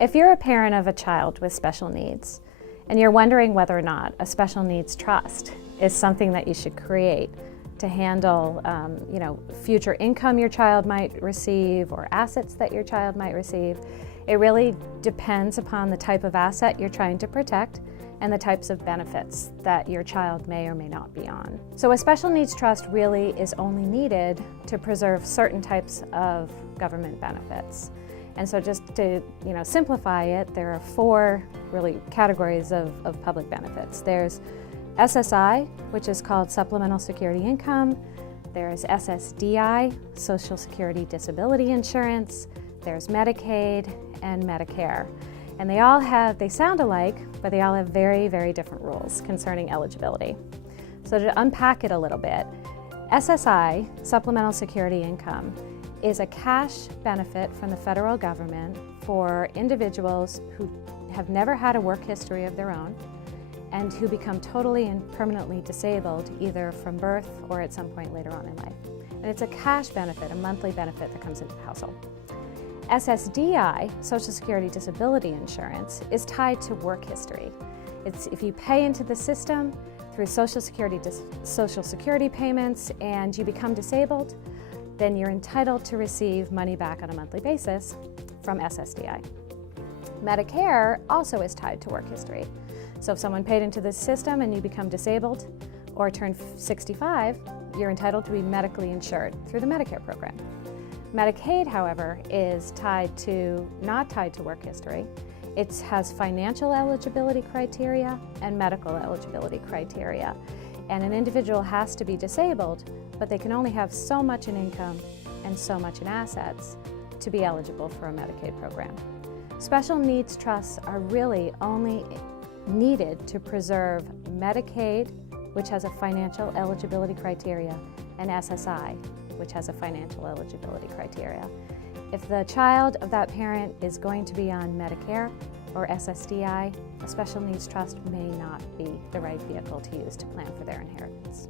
If you're a parent of a child with special needs and you're wondering whether or not a special needs trust is something that you should create to handle future income your child might receive or assets that your child might receive, it really depends upon the type of asset you're trying to protect and the types of benefits that your child may or may not be on. So a special needs trust really is only needed to preserve certain types of government benefits. And so just to simplify it, there are four really categories of public benefits. There's SSI, which is called Supplemental Security Income. There's SSDI, Social Security Disability Insurance. There's Medicaid and Medicare. And they sound alike, but they all have very, very different rules concerning eligibility. So to unpack it a little bit, SSI, Supplemental Security Income, is a cash benefit from the federal government for individuals who have never had a work history of their own and who become totally and permanently disabled either from birth or at some point later on in life. And it's a cash benefit, a monthly benefit that comes into the household. SSDI, Social Security Disability Insurance, is tied to work history. It's if you pay into the system through Social Security payments and you become disabled, then you're entitled to receive money back on a monthly basis from SSDI. Medicare also is tied to work history. So if someone paid into the system and you become disabled or turn 65, you're entitled to be medically insured through the Medicare program. Medicaid, however, is not tied to work history. It has financial eligibility criteria and medical eligibility criteria. And an individual has to be disabled, but they can only have so much in income and so much in assets to be eligible for a Medicaid program. Special needs trusts are really only needed to preserve Medicaid, which has a financial eligibility criteria, and SSI, which has a financial eligibility criteria. If the child of that parent is going to be on Medicare or SSDI, a special needs trust may not be the right vehicle to use to plan for their inheritance.